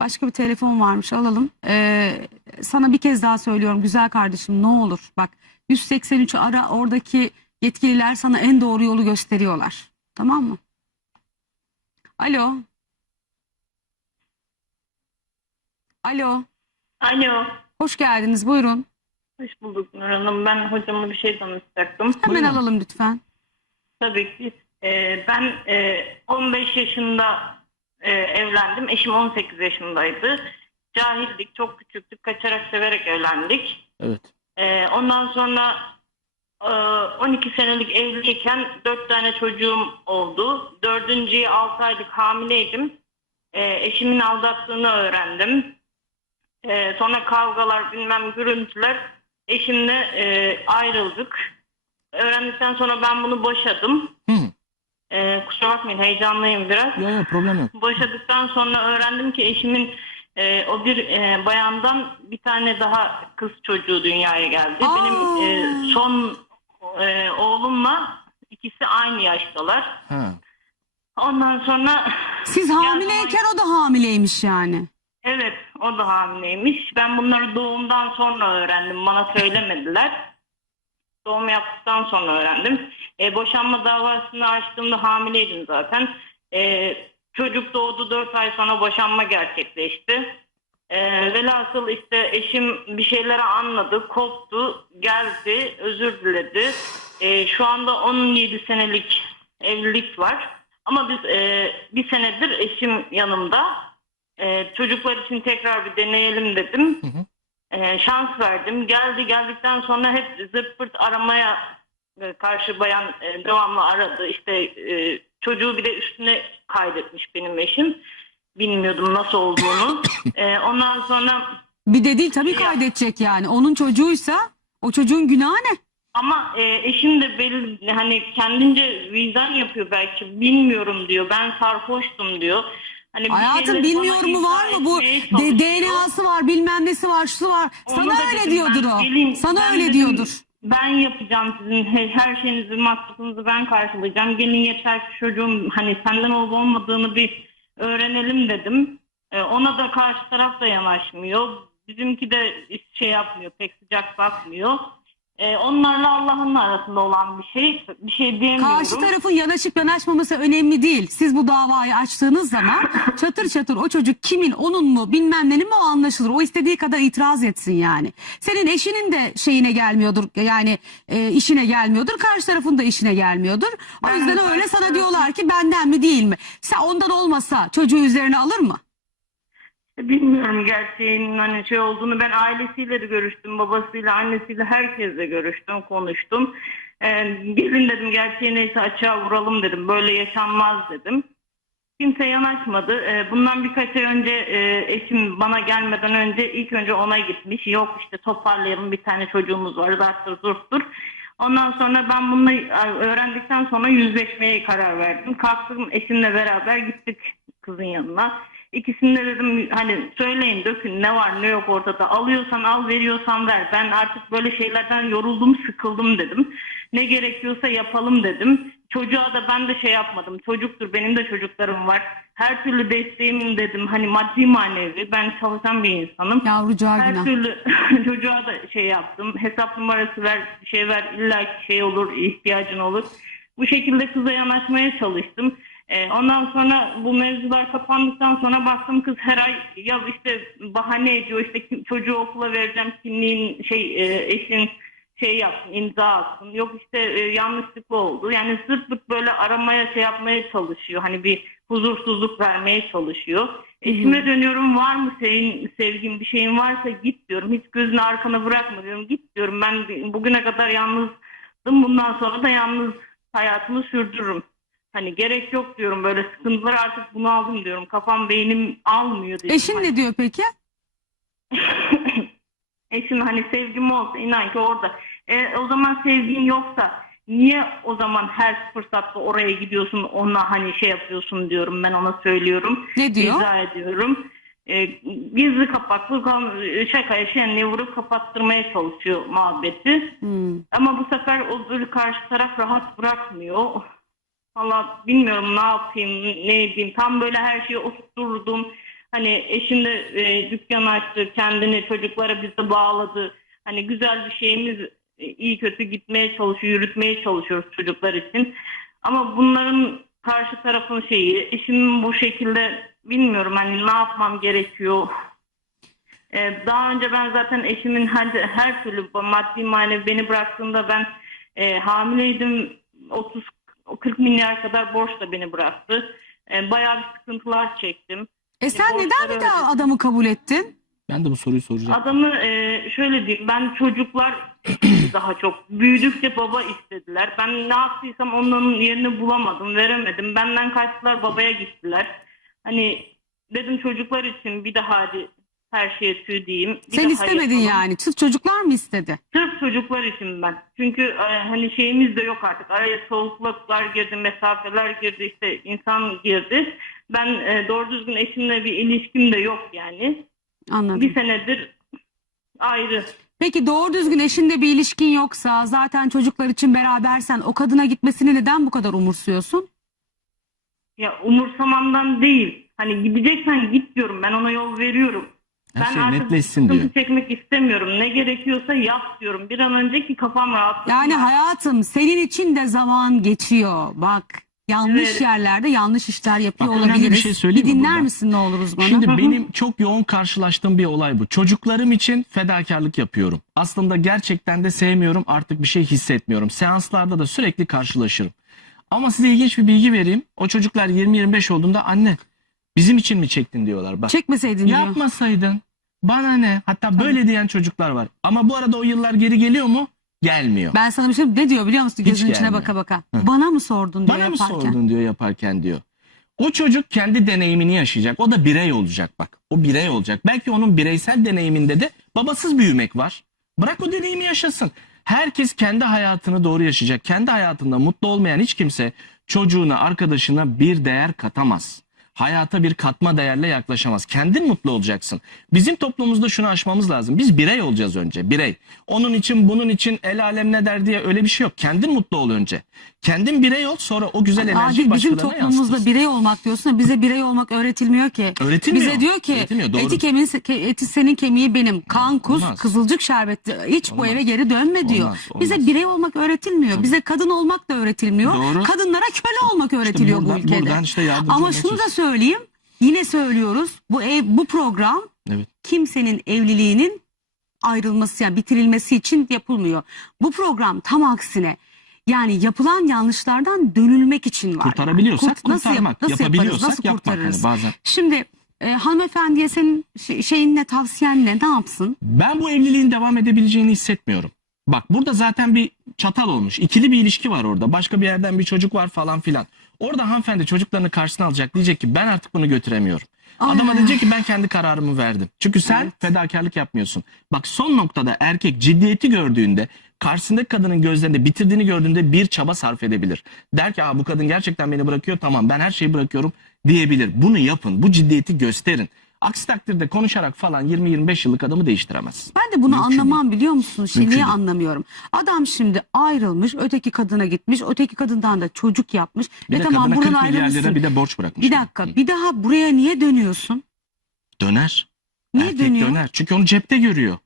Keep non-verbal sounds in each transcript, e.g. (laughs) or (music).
Başka bir telefon varmış alalım. Ee, sana bir kez daha söylüyorum güzel kardeşim ne olur bak 183 ara oradaki yetkililer sana en doğru yolu gösteriyorlar. Tamam mı? Alo. Alo. Alo. Hoş geldiniz buyurun. Hoş bulduk Nur Hanım. Ben hocama bir şey danışacaktım. Hemen alalım lütfen. Tabii ki. Ee, ben e, 15 yaşında e, evlendim. Eşim 18 yaşındaydı. Cahildik, çok küçüktük. Kaçarak severek evlendik. Evet. Ee, ondan sonra e, 12 senelik evliyken 4 tane çocuğum oldu. Dördüncüye 6 aylık hamileydim. Ee, eşimin aldattığını öğrendim. Ee, sonra kavgalar, bilmem gürültüler. Eşimle e, ayrıldık. Öğrendikten sonra ben bunu boşadım. Hı. Ee, kusura bakmayın heyecanlıyım biraz. Yok yok problem yok. Boşadıktan sonra öğrendim ki eşimin e, o bir e, bayandan bir tane daha kız çocuğu dünyaya geldi. Aa! Benim e, son e, oğlumla ikisi aynı yaştalar. Ha. Ondan sonra Siz hamileyken o da hamileymiş yani. evet o da hamileymiş. Ben bunları doğumdan sonra öğrendim. Bana söylemediler. Doğum yaptıktan sonra öğrendim. E, boşanma davasını açtığımda hamileydim zaten. E, çocuk doğdu 4 ay sonra boşanma gerçekleşti. E, velhasıl işte eşim bir şeyleri anladı, koptu, geldi, özür diledi. E, şu anda 17 senelik evlilik var. Ama biz e, bir senedir eşim yanımda. E, çocuklar için tekrar bir deneyelim dedim. Hı hı. E, şans verdim. Geldi geldikten sonra hep zırt aramaya e, karşı bayan e, devamlı aradı. İşte e, çocuğu bir de üstüne kaydetmiş benim eşim. Bilmiyordum nasıl olduğunu. E, ondan sonra Bir de değil tabii kaydedecek yani. Onun çocuğuysa o çocuğun günahı ne? ama e, eşim de belli hani kendince vicdan yapıyor belki bilmiyorum diyor. Ben sarhoştum diyor. Hani Hayatım bilmiyorum mu var mı bu de. DNA'sı var bilmem nesi var şusu var. Sana öyle dedim, diyordur ben o. geleyim, Sana ben öyle dedim, diyordur. Ben yapacağım sizin he- her şeyinizi, masrafınızı ben karşılayacağım. Gelin yeter ki çocuğum hani senden olup olmadığını bir öğrenelim dedim. Ee, ona da karşı taraf da yanaşmıyor. Bizimki de hiç şey yapmıyor, pek sıcak bakmıyor. Ee, onlarla Allah'ın arasında olan bir şey. Bir şey diyemiyorum. Karşı tarafın yanaşıp yanaşmaması önemli değil. Siz bu davayı açtığınız zaman (laughs) çatır çatır o çocuk kimin onun mu bilmem nenin mi o anlaşılır. O istediği kadar itiraz etsin yani. Senin eşinin de şeyine gelmiyordur yani e, işine gelmiyordur. Karşı tarafın da işine gelmiyordur. O yüzden de öyle sana diyorlar ki benden mi değil mi? Sen ondan olmasa çocuğu üzerine alır mı? Bilmiyorum gerçeğin hani şey olduğunu. Ben ailesiyle de görüştüm, babasıyla, annesiyle herkesle görüştüm, konuştum. Ee, gelin dedim gerçeği neyse açığa vuralım dedim. Böyle yaşanmaz dedim. Kimse yanaşmadı. Ee, bundan birkaç ay önce e, eşim bana gelmeden önce ilk önce ona gitmiş. Yok işte toparlayalım bir tane çocuğumuz var. Zarttır zurttur. Ondan sonra ben bunu öğrendikten sonra yüzleşmeye karar verdim. Kalktım eşimle beraber gittik kızın yanına. İkisinde dedim hani söyleyin dökün ne var ne yok ortada. Alıyorsan al veriyorsan ver. Ben artık böyle şeylerden yoruldum sıkıldım dedim. Ne gerekiyorsa yapalım dedim. Çocuğa da ben de şey yapmadım. Çocuktur benim de çocuklarım var. Her türlü desteğim dedim. Hani maddi manevi. Ben çalışan bir insanım. Yavrucağı Her günah. türlü (laughs) çocuğa da şey yaptım. Hesap numarası ver, bir şey ver. İlla şey olur, ihtiyacın olur. Bu şekilde kıza yanaşmaya çalıştım. Ee, ondan sonra bu mevzular kapandıktan sonra baktım kız her ay ya işte bahane ediyor işte kim- çocuğu okula vereceğim kimliğin şey e, eşin şey yapsın imza atsın. Yok işte e, yanlışlıkla oldu. Yani pırt böyle aramaya şey yapmaya çalışıyor. Hani bir huzursuzluk vermeye çalışıyor. Eşime dönüyorum var mı senin sevgin bir şeyin varsa git diyorum. Hiç gözünü arkana bırakma diyorum. Git diyorum. Ben bugüne kadar yalnızdım. Bundan sonra da yalnız hayatımı sürdürürüm. Hani gerek yok diyorum böyle sıkıntıları artık bunu aldım diyorum kafam beynim almıyor diyorum. Eşin ne diyor peki? (laughs) Eşim hani sevgim olsa inan ki orada. E, o zaman sevgin yoksa niye o zaman her fırsatta oraya gidiyorsun ona hani şey yapıyorsun diyorum ben ona söylüyorum. Ne diyor? İzah ediyorum. E, gizli kapaklı şakaya şey vurup kapattırmaya çalışıyor muhabbeti. Hmm. Ama bu sefer o böyle karşı taraf rahat bırakmıyor. Valla bilmiyorum ne yapayım, ne edeyim. Tam böyle her şeyi oturturdum. Hani eşim de e, dükkan açtı, kendini çocuklara bize bağladı. Hani güzel bir şeyimiz e, iyi kötü gitmeye çalışıyor, yürütmeye çalışıyoruz çocuklar için. Ama bunların karşı tarafın şeyi, eşimin bu şekilde bilmiyorum hani ne yapmam gerekiyor. Ee, daha önce ben zaten eşimin her, her türlü maddi manevi beni bıraktığında ben e, hamileydim 30 40 milyar kadar borçla beni bıraktı. E, bayağı bir sıkıntılar çektim. E sen borçları neden bir daha ödedim. adamı kabul ettin? Ben de bu soruyu soracağım. Adamı e, şöyle diyeyim ben çocuklar (clears throat) daha çok büyüdükçe baba istediler. Ben ne yaptıysam onların yerini bulamadım veremedim. Benden kaçtılar babaya gittiler. Hani dedim çocuklar için bir daha hadi her şeye tüy diyeyim. bir Sen daha istemedin yapalım. yani. Sırf çocuklar mı istedi? Sırf çocuklar için ben. Çünkü e, hani şeyimiz de yok artık. Araya soğukluklar girdi, mesafeler girdi, işte insan girdi. Ben e, doğru düzgün eşimle bir ilişkim de yok yani. Anladım. Bir senedir ayrı. Peki doğru düzgün eşinle bir ilişkin yoksa zaten çocuklar için berabersen o kadına gitmesini neden bu kadar umursuyorsun? Ya umursamamdan değil. Hani gideceksen git diyorum. Ben ona yol veriyorum. Her ben şey artık netleşsin diyor. çekmek istemiyorum. Ne gerekiyorsa yap diyorum. Bir an önceki kafam rahat. Yani hayatım senin için de zaman geçiyor. Bak yanlış Evet. yerlerde yanlış işler yapıyor Bak, önemli bir olabiliriz. şey söyleyeyim mi dinler burada? misin ne olur uzmanı? Şimdi benim çok yoğun karşılaştığım bir olay bu. Çocuklarım için fedakarlık yapıyorum. Aslında gerçekten de sevmiyorum artık bir şey hissetmiyorum. Seanslarda da sürekli karşılaşırım. Ama size ilginç bir bilgi vereyim. O çocuklar 20-25 olduğunda anne bizim için mi çektin diyorlar. Bak Çekmeseydin diyor. yapmasaydın bana ne? Hatta böyle diyen çocuklar var. Ama bu arada o yıllar geri geliyor mu? Gelmiyor. Ben sana bir şey ne diyor biliyor musun? Hiç Gözün içine gelmiyor. baka baka. Hı. Bana mı sordun diyor Bana mı yaparken. sordun diyor yaparken diyor. O çocuk kendi deneyimini yaşayacak. O da birey olacak bak. O birey olacak. Belki onun bireysel deneyiminde de babasız büyümek var. Bırak o deneyimi yaşasın. Herkes kendi hayatını doğru yaşayacak. Kendi hayatında mutlu olmayan hiç kimse çocuğuna, arkadaşına bir değer katamaz. Hayata bir katma değerle yaklaşamaz. Kendin mutlu olacaksın. Bizim toplumumuzda şunu aşmamız lazım. Biz birey olacağız önce. Birey. Onun için bunun için el alem ne der diye öyle bir şey yok. Kendin mutlu ol önce. Kendin birey ol sonra o güzel enerjiyi Adil bizim başkalarına toplumumuzda yansıtırsın. birey olmak diyorsun da bize birey olmak öğretilmiyor ki. Öğretilmiyor. Bize diyor ki Öğretilmiyor, doğru. eti, kemin, ke- eti senin kemiği benim. Kan, kuz, Olmaz. kızılcık şerbeti. Hiç bu Olmaz. eve geri dönme diyor. Olmaz, olmaz. Bize birey olmak öğretilmiyor. Bize kadın olmak da öğretilmiyor. Doğru. Kadınlara köle olmak öğretiliyor buradan- bu ülkede. buradan işte yardımcı Ama olmaya şunu da çalışıyoruz. söyleyeyim. Yine söylüyoruz. Bu ev, bu program Evet. kimsenin evliliğinin ayrılması yani bitirilmesi için yapılmıyor. Bu program tam aksine yani yapılan yanlışlardan dönülmek için var. Kurtarabiliyorsak Kurt- nasıl kurtarmak. nasıl yaparız, Yapabiliyorsak nasıl yapmak. Hani kurtarırız? bazen. Şimdi e, hanımefendiye senin şey- şeyin ne tavsiyen ne ne yapsın? Ben bu evliliğin devam edebileceğini hissetmiyorum. Bak burada zaten bir çatal olmuş. İkili bir ilişki var orada. Başka bir yerden bir çocuk var falan filan. Orada hanımefendi çocuklarını karşısına alacak. Diyecek ki ben artık bunu götüremiyorum. Adama Ay. diyecek ki ben kendi kararımı verdim. Çünkü sen Evet. fedakarlık yapmıyorsun. Bak son noktada erkek ciddiyeti gördüğünde karşısındaki kadının gözlerinde bitirdiğini gördüğünde bir çaba sarf edebilir. Der ki Aa, bu kadın gerçekten beni bırakıyor tamam ben her şeyi bırakıyorum diyebilir. Bunu yapın bu ciddiyeti gösterin. Aksi takdirde konuşarak falan 20-25 yıllık adamı değiştiremez. Ben de bunu Mümkün anlamam biliyor musun? Şey, Mümkün niye değil. anlamıyorum? Adam şimdi ayrılmış, öteki kadına gitmiş, öteki kadından da çocuk yapmış. Bir e de tamam kadına buradan 40 milyar ayrılmışsın. lira bir de borç bırakmış. Bir dakika bir daha buraya niye dönüyorsun? Döner. Niye Erkek dönüyor? döner. Çünkü onu cepte görüyor.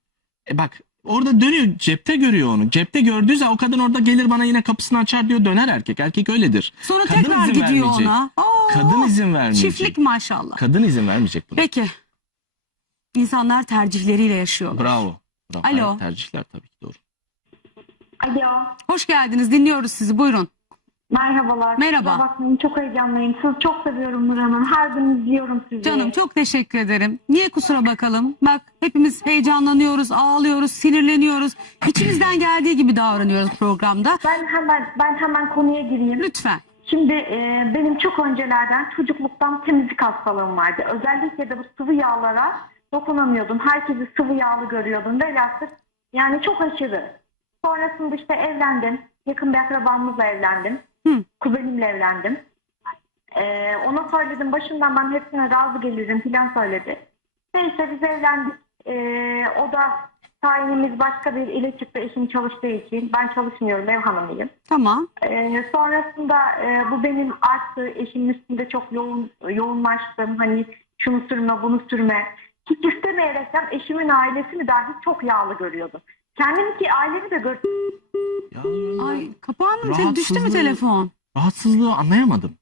E bak orada dönüyor cepte görüyor onu. Cepte gördüğü zaman o kadın orada gelir bana yine kapısını açar diyor döner erkek. Erkek öyledir. Sonra Kadın tekrar izin gidiyor vermeyecek. ona. Oo, Kadın izin vermeyecek. Çiftlik maşallah. Kadın izin vermeyecek buna. Peki. İnsanlar tercihleriyle yaşıyorlar. Bravo. Bravo. Alo. Tercihler tabii ki doğru. Alo, Hoş geldiniz. Dinliyoruz sizi. Buyurun. Merhabalar. Merhaba. Kusura bakmayın, çok heyecanlıyım. Sizi çok seviyorum Nur Hanım. Her gün izliyorum sizi. Canım çok teşekkür ederim. Niye kusura bakalım? Bak hepimiz heyecanlanıyoruz, ağlıyoruz, sinirleniyoruz. İçimizden geldiği gibi davranıyoruz programda. Ben hemen ben hemen konuya gireyim. Lütfen. Şimdi e, benim çok öncelerden çocukluktan temizlik hastalığım vardı. Özellikle de bu sıvı yağlara dokunamıyordum. Herkesi sıvı yağlı görüyordum. Velhasıl yani çok aşırı. Sonrasında işte evlendim. Yakın bir akrabamızla evlendim. Hı. Kuzenimle evlendim. Ee, ona söyledim başından ben hepsine razı gelirim filan söyledi. Neyse biz evlendik. Ee, o da tayinimiz başka bir ile çıktı eşim çalıştığı için. Ben çalışmıyorum ev hanımıyım. Tamam. Ee, sonrasında e, bu benim arttı. Eşimin üstünde çok yoğun yoğunlaştım. Hani Şunu sürme, bunu sürme. Hiç istemeyerekten eşimin ailesini dahi çok yağlı görüyordu. Kendiminki ailemi de gör Ya, Ay kapağın mı? Düştü mü Rahatsızlığı- telefon? rahatsızlığı anlayamadım.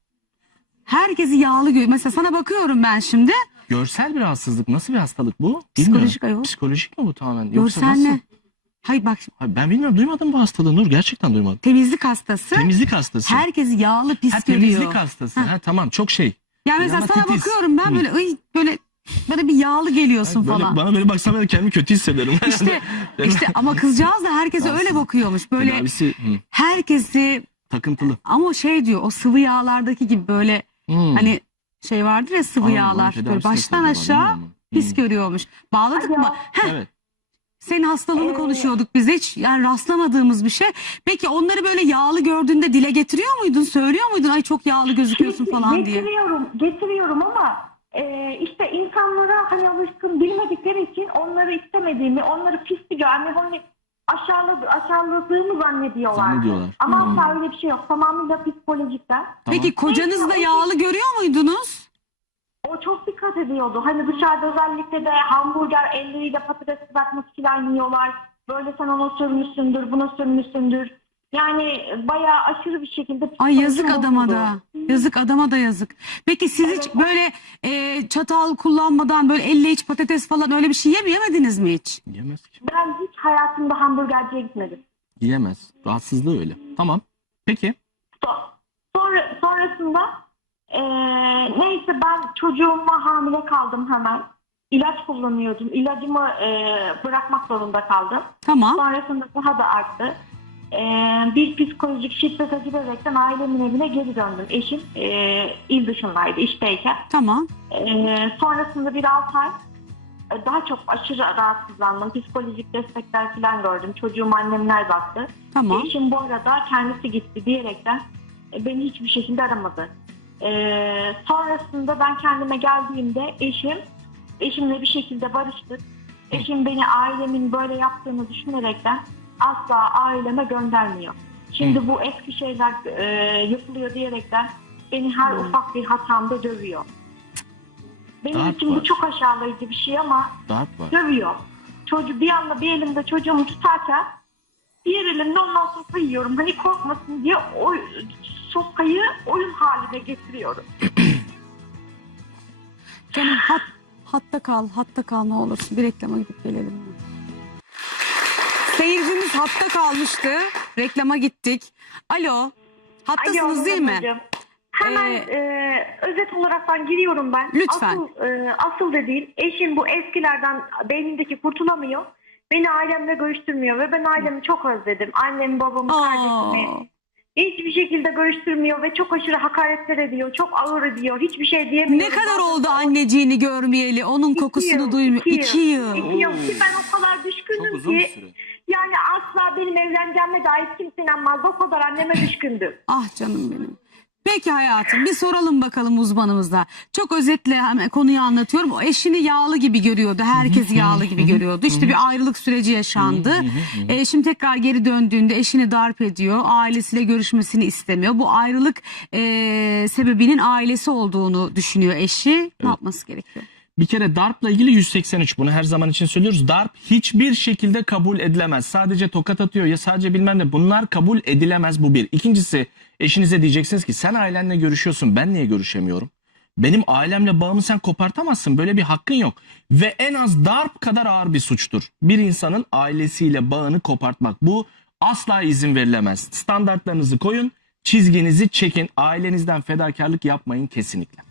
Herkesi yağlı görüyor. Mesela sana bakıyorum ben şimdi. Görsel bir rahatsızlık. Nasıl bir hastalık bu? Psikolojik ayol. Psikolojik mi bu tamamen? Yoksa nasıl? ne? Hayır bak Hayır, ben bilmiyorum. Duymadım bu hastalığı Nur. Gerçekten duymadım. temizlik hastası. Temizlik hastası. Herkesi yağlı pis ha, görüyor. temizlik hastası. Ha. tamam çok şey. Yani mesela sana titiz. bakıyorum ben Hı. böyle ıy, böyle böyle bir yağlı geliyorsun Böyle, falan. bana böyle baksam ben kendimi kötü hissederim. (laughs) İşte işte ama kızcağız da herkese öyle bakıyormuş. Böyle Tedavisi hı, herkesi takıntılı. ama şey diyor o sıvı yağlardaki gibi böyle Hmm. hani şey vardır ya sıvı Anladım, yağlar. Böyle baştan aşağı bilmiyorum. pis Hmm. görüyormuş. Bağladık mı? Heh, Evet. senin hastalığını Ee, konuşuyorduk biz hiç yani rastlamadığımız bir şey. Peki onları böyle yağlı gördüğünde dile getiriyor muydun? Söylüyor muydun? Ay çok yağlı gözüküyorsun falan diye. Getiriyorum, getiriyorum ama e, işte insanlara hani alışkın bilmedikleri için onları istemediğimi, onları pis bir hani hani aşağıladı, aşağıladığımı zannediyorlar. Zannediyorlar. Ama Hmm. asla öyle bir şey yok. Tamamıyla psikolojikten. Tamam. Peki kocanızı da yağlı görüyor muydunuz? O çok dikkat ediyordu. Hani dışarıda özellikle de hamburger elleriyle patates kızartması falan yiyorlar. Böyle sen ona sürmüşsündür, buna sürmüşsündür. Yani bayağı aşırı bir şekilde Ay yazık adama bozuldu. da. Yazık adama da yazık. Peki siz hiç Evet. böyle e, çatal kullanmadan böyle elle hiç patates falan öyle bir şey yemeyemediniz mi hiç? Yiyemez ki. Ben hiç hayatımda hamburgerciye gitmedim. Yiyemez. Rahatsızlığı öyle. Tamam. Peki. So- Sonra, sonrasında eee, neyse ben çocuğuma hamile kaldım hemen. İlaç kullanıyordum. İlacımı eee, bırakmak zorunda kaldım. Tamam. Sonrasında daha da arttı. Eee, bir psikolojik şiddete girerekten ailemin evine geri döndüm. Eşim eee, il dışındaydı işteyken. Tamam. Eee, sonrasında bir 6 ay e, daha çok aşırı rahatsızlandım. Psikolojik destekler falan gördüm. Çocuğum annemler baktı. Tamam. Eşim bu arada kendisi gitti diyerekten e, beni hiçbir şekilde aramadı. Ee, sonrasında ben kendime geldiğimde eşim, eşimle bir şekilde barıştık. Eşim beni ailemin böyle yaptığını düşünerekten asla aileme göndermiyor. Şimdi bu eski şeyler e, yapılıyor diyerekten beni her ufak bir hatamda dövüyor. Benim Darp için var. bu çok aşağılayıcı bir şey ama Darp var. dövüyor. Çocuğu bir anda bir elimde çocuğumu tutarken diğer elimde ondan sopa yiyorum. Hani korkmasın diye o sopayı oyun haline getiriyorum. (clears throat) Canım hat, hatta kal, hatta kal ne olursun. Bir reklama gidip gelelim. Seyircimiz hatta kalmıştı. Reklama gittik. Alo. Hattasınız Alo, değil mi? hocam. Hemen Ee, e, özet olarak ben giriyorum ben. Lütfen. Asıl, e, asıl da değil. Eşim bu eskilerden beynindeki kurtulamıyor. Beni ailemle görüştürmüyor ve ben ailemi çok özledim. Annemi, babamı, Aa. kardeşimi. Hiçbir şekilde görüştürmüyor ve çok aşırı hakaretler ediyor. Çok ağır ediyor. Hiçbir şey diyemiyor. Ne kadar oldu anneciğini görmeyeli? Onun kokusunu duymuyor. İki yıl. İki yıl. Ki ben o kadar Çok düşkündüm uzun bir ki. süre. Yani asla benim evleneceğime dair kimse inanmaz. O kadar anneme düşkündüm. (laughs) Ah canım benim. Peki hayatım bir soralım bakalım uzmanımıza. Çok özetle hemen konuyu anlatıyorum. O eşini yağlı gibi görüyordu. Herkes yağlı gibi görüyordu. İşte bir ayrılık süreci yaşandı. E, Eşim tekrar geri döndüğünde eşini darp ediyor. Ailesiyle görüşmesini istemiyor. Bu ayrılık e, sebebinin ailesi olduğunu düşünüyor eşi. Ne yapması gerekiyor? Bir kere DARP'la ilgili 183 bunu her zaman için söylüyoruz. DARP hiçbir şekilde kabul edilemez. Sadece tokat atıyor ya sadece bilmem ne bunlar kabul edilemez bu bir. İkincisi eşinize diyeceksiniz ki sen ailenle görüşüyorsun ben niye görüşemiyorum? Benim ailemle bağımı sen kopartamazsın böyle bir hakkın yok. Ve en az DARP kadar ağır bir suçtur. Bir insanın ailesiyle bağını kopartmak bu asla izin verilemez. Standartlarınızı koyun çizginizi çekin ailenizden fedakarlık yapmayın kesinlikle.